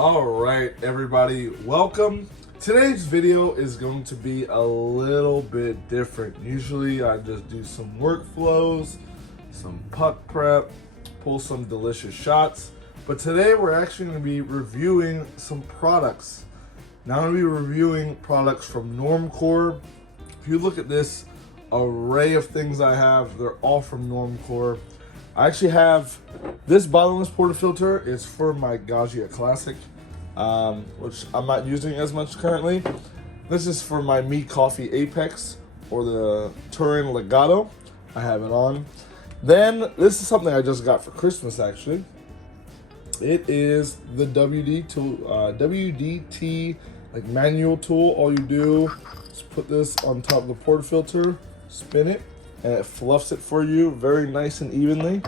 All right, everybody, welcome. Today's video is going to be a little bit different. Usually I just do some workflows, some puck prep, pull some delicious shots. But today we're actually going to be reviewing some products. Now I'm going to be reviewing products from Normcore. If you look at this array of things I have, they're all from Normcore. I actually have this bottomless portafilter. It's for my Gaggia Classic, which I'm not using as much currently. This is for my Me Coffee Apex or the Turin Legato. I have it on. Then this is something I just got for Christmas actually. It is the WDT like manual tool. All you do is put this on top of the portafilter, spin it, and it fluffs it for you very nice and evenly,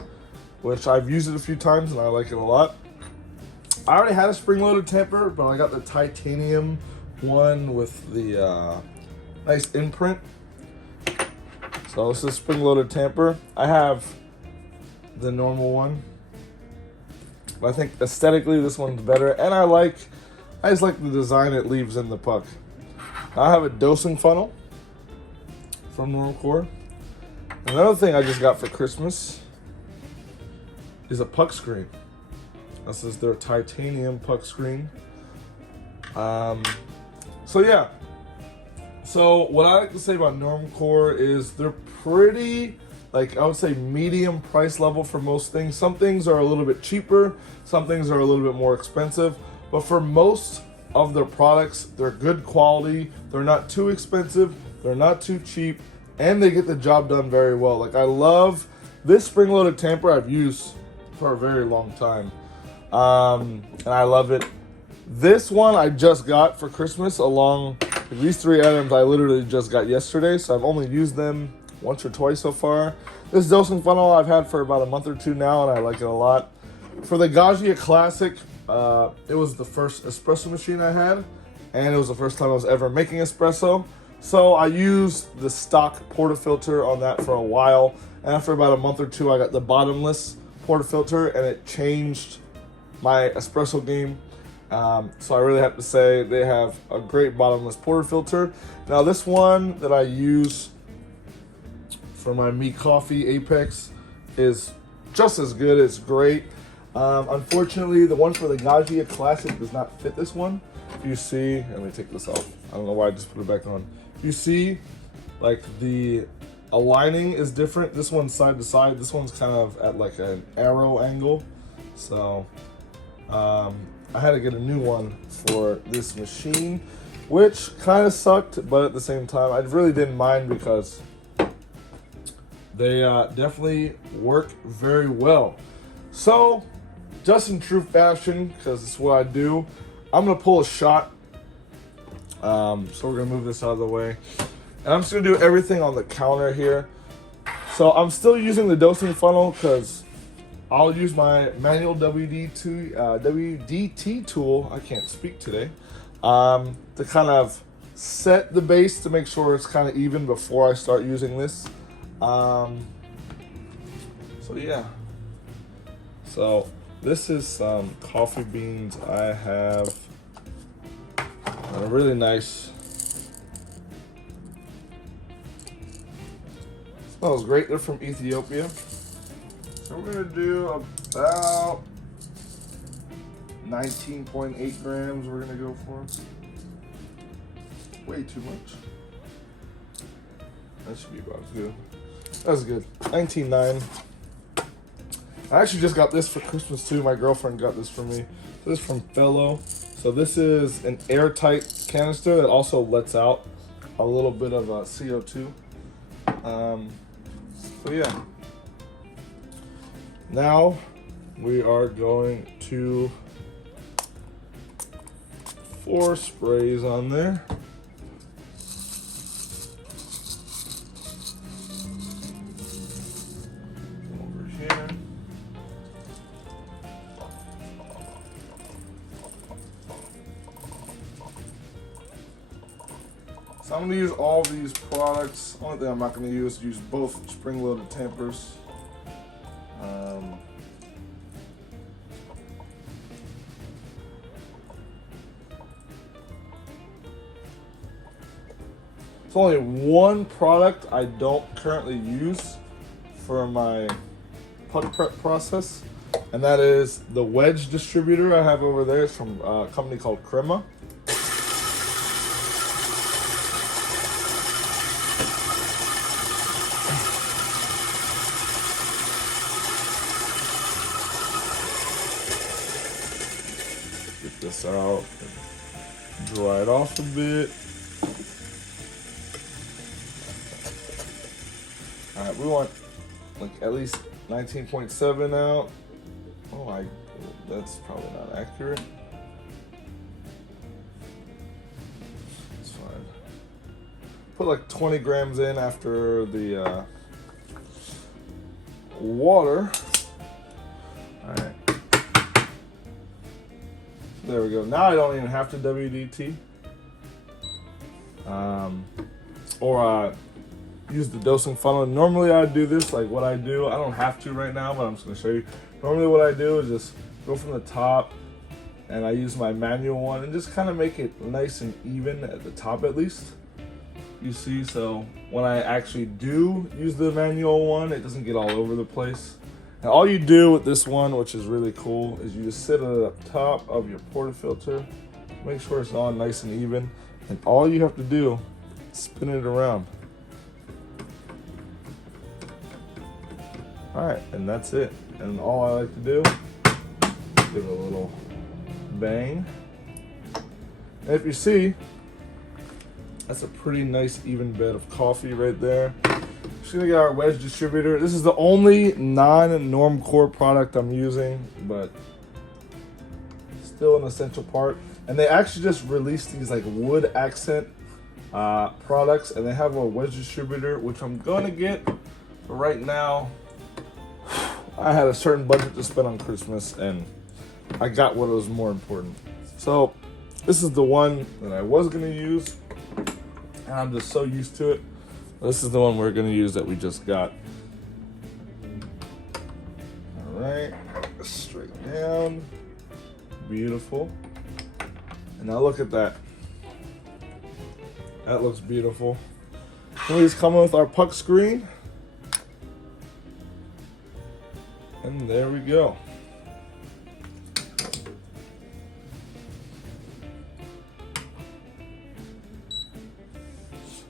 which I've used it a few times and I like it a lot. I already had a spring-loaded tamper, but I got the titanium one with the nice imprint. So this is spring-loaded tamper. I have the normal one, but I think aesthetically this one's better, and I just like the design it leaves in the puck. I have a dosing funnel from Normcore. Another thing I just got for Christmas is a puck screen. This is their titanium puck screen. So yeah. So what I like to say about Normcore is they're pretty, like I would say medium price level for most things. Some things are a little bit cheaper, some things are a little bit more expensive, but for most of their products, they're good quality. They're not too expensive, they're not too cheap, and they get the job done very well. Like I love this spring-loaded tamper. I've used for a very long time, and I love it. This one I just got for Christmas, along with these three items I literally just got yesterday, so I've only used them once or twice so far. This dosing funnel I've had for about a month or two now, and I like it a lot. For the Gaggia Classic, it was the first espresso machine I had, and it was the first time I was ever making espresso. So I used the stock portafilter on that for a while, and after about a month or two I got the bottomless portafilter, and it changed my espresso game. So I really have to say they have a great bottomless portafilter. Now this one that I use for my Me Coffee Apex is just as good. It's great. Unfortunately, the one for the Gaggia Classic does not fit this one. You see, let me take this off. I don't know why I just put it back on. You see, like the aligning is different. This one's side to side. This one's kind of at like an arrow angle. So I had to get a new one for this machine, which kind of sucked, but at the same time, I really didn't mind because they definitely work very well. So, just in true fashion, because it's what I do, I'm going to pull a shot. So we're going to move this out of the way. And I'm just going to do everything on the counter here. So I'm still using the dosing funnel because I'll use my manual WDT tool, I can't speak today, to kind of set the base to make sure it's kind of even before I start using this. So yeah. So this is some coffee beans I have. A really nice. Smells great. They're from Ethiopia. So we're gonna do about 19.8 grams. We're gonna go for. Way too much. That should be about good. That's good. 19.9. I actually just got this for Christmas too. My girlfriend got this for me. This is from Fellow. So this is an airtight canister that also lets out a little bit of CO2. So yeah. Now we are going to 4 sprays on there. Over here. So I'm going to use all these products. Only thing I'm not going to use both spring-loaded tampers. It's only one product I don't currently use for my puck prep process, and that is the wedge distributor I have over there. It's from a company called Crema. Get this out, dry it off a bit. All right, we want like at least 19.7 out. Oh, that's probably not accurate. It's fine. Put like 20 grams in after the water. All right. There we go. Now I don't even have to WDT. Use the dosing funnel. Normally I do this, like what I do, I don't have to right now, but I'm just gonna show you. Normally what I do is just go from the top, and I use my manual one and just kind of make it nice and even at the top at least. You see, so when I actually do use the manual one, it doesn't get all over the place. And all you do with this one, which is really cool, is you just sit it up top of your portafilter, make sure it's all nice and even, and all you have to do is spin it around. All right, and that's it. And all I like to do, give it a little bang. And if you see, that's a pretty nice even bed of coffee right there. Just gonna get our wedge distributor. This is the only non-Normcore product I'm using, but still an essential part. And they actually just released these like wood accent products, and they have a wedge distributor, which I'm gonna get. But right now, I had a certain budget to spend on Christmas, and I got what was more important. So this is the one that I was gonna use, and I'm just so used to it. This is the one we're gonna use that we just got. All right, straight down, beautiful. And now look at that. That looks beautiful. Please come with our puck screen. And there we go.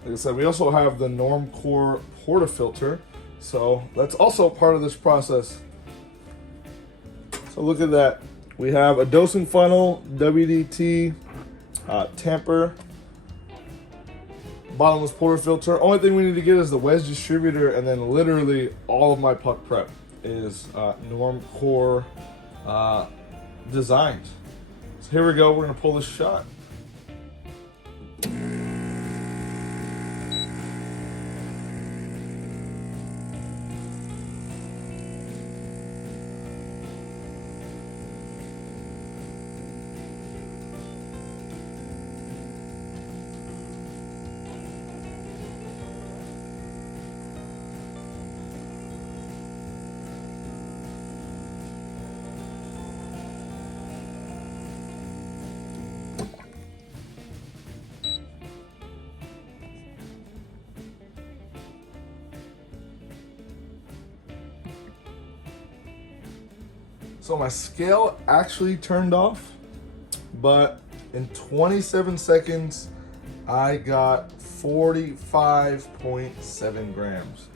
Like I said, we also have the Normcore portafilter, so that's also part of this process. So look at that. We have a dosing funnel, WDT, tamper, bottomless portafilter. Only thing we need to get is the wedge distributor, and then literally all of my puck prep is Normcore designed. So here we go, we're gonna pull this shot. So my scale actually turned off, but in 27 seconds, I got 45.7 grams.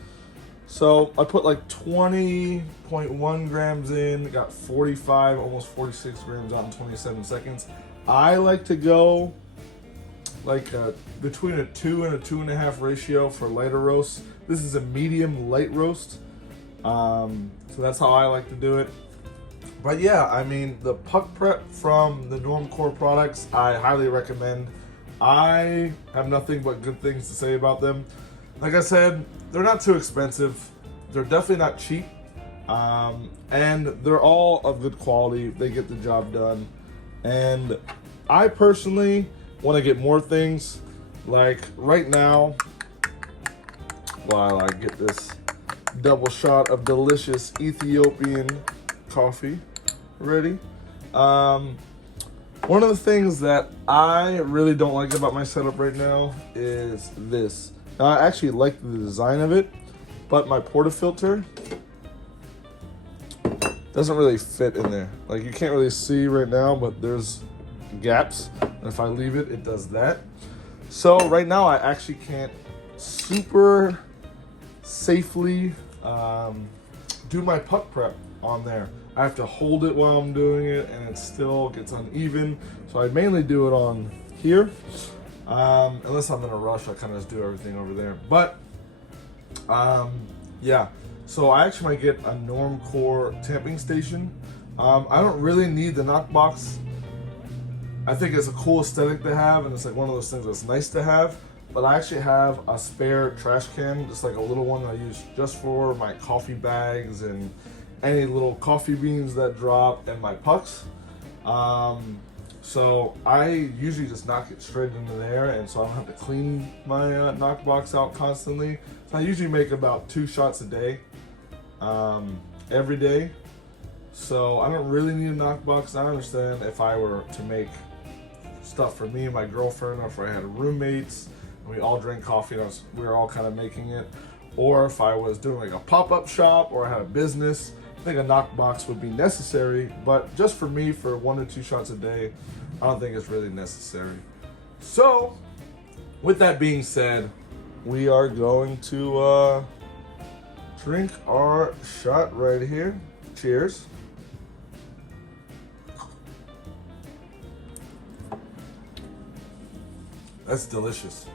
So I put like 20.1 grams in, got 45, almost 46 grams out in 27 seconds. I like to go like between a 2 and a 2.5 ratio for lighter roasts. This is a medium light roast. So that's how I like to do it. But yeah, I mean, the puck prep from the Normcore products, I highly recommend. I have nothing but good things to say about them. Like I said, they're not too expensive. They're definitely not cheap. And they're all of good quality. They get the job done. And I personally want to get more things. Like right now, while I get this double shot of delicious Ethiopian coffee ready. One of the things that I really don't like about my setup right now is this. Now, I actually like the design of it, but my portafilter doesn't really fit in there. Like, you can't really see right now, but there's gaps. And if I leave it, it does that. So right now I actually can't super safely do my puck prep on there. I have to hold it while I'm doing it, and it still gets uneven. So I mainly do it on here. Unless I'm in a rush, I kind of just do everything over there. But yeah, so I actually might get a Normcore tamping station. I don't really need the knockbox. I think it's a cool aesthetic to have, and it's like one of those things that's nice to have. But I actually have a spare trash can, just like a little one that I use just for my coffee bags and any little coffee beans that drop and my pucks. So I usually just knock it straight into there, and so I don't have to clean my knockbox out constantly. So I usually make about 2 shots a day, every day. So I don't really need a knockbox. I understand if I were to make stuff for me and my girlfriend, or if I had roommates and we all drank coffee and we were all kind of making it, or if I was doing like a pop-up shop or I had a business, I think a knockbox would be necessary. But just for me, for 1 to 2 shots a day, I don't think it's really necessary. So with that being said, we are going to drink our shot right here. Cheers. That's delicious.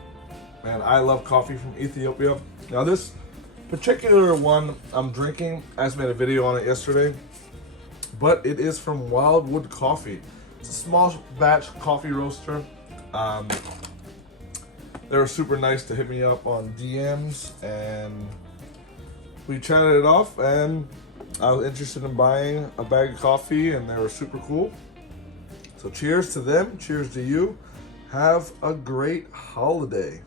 Man, I love coffee from Ethiopia. Now this particular one I'm drinking, I just made a video on it yesterday, but it is from Wildwood Coffee. It's a small batch coffee roaster. They were super nice to hit me up on DMs, and we chatted it off, and I was interested in buying a bag of coffee, and they were super cool. So cheers to them, cheers to you. Have a great holiday.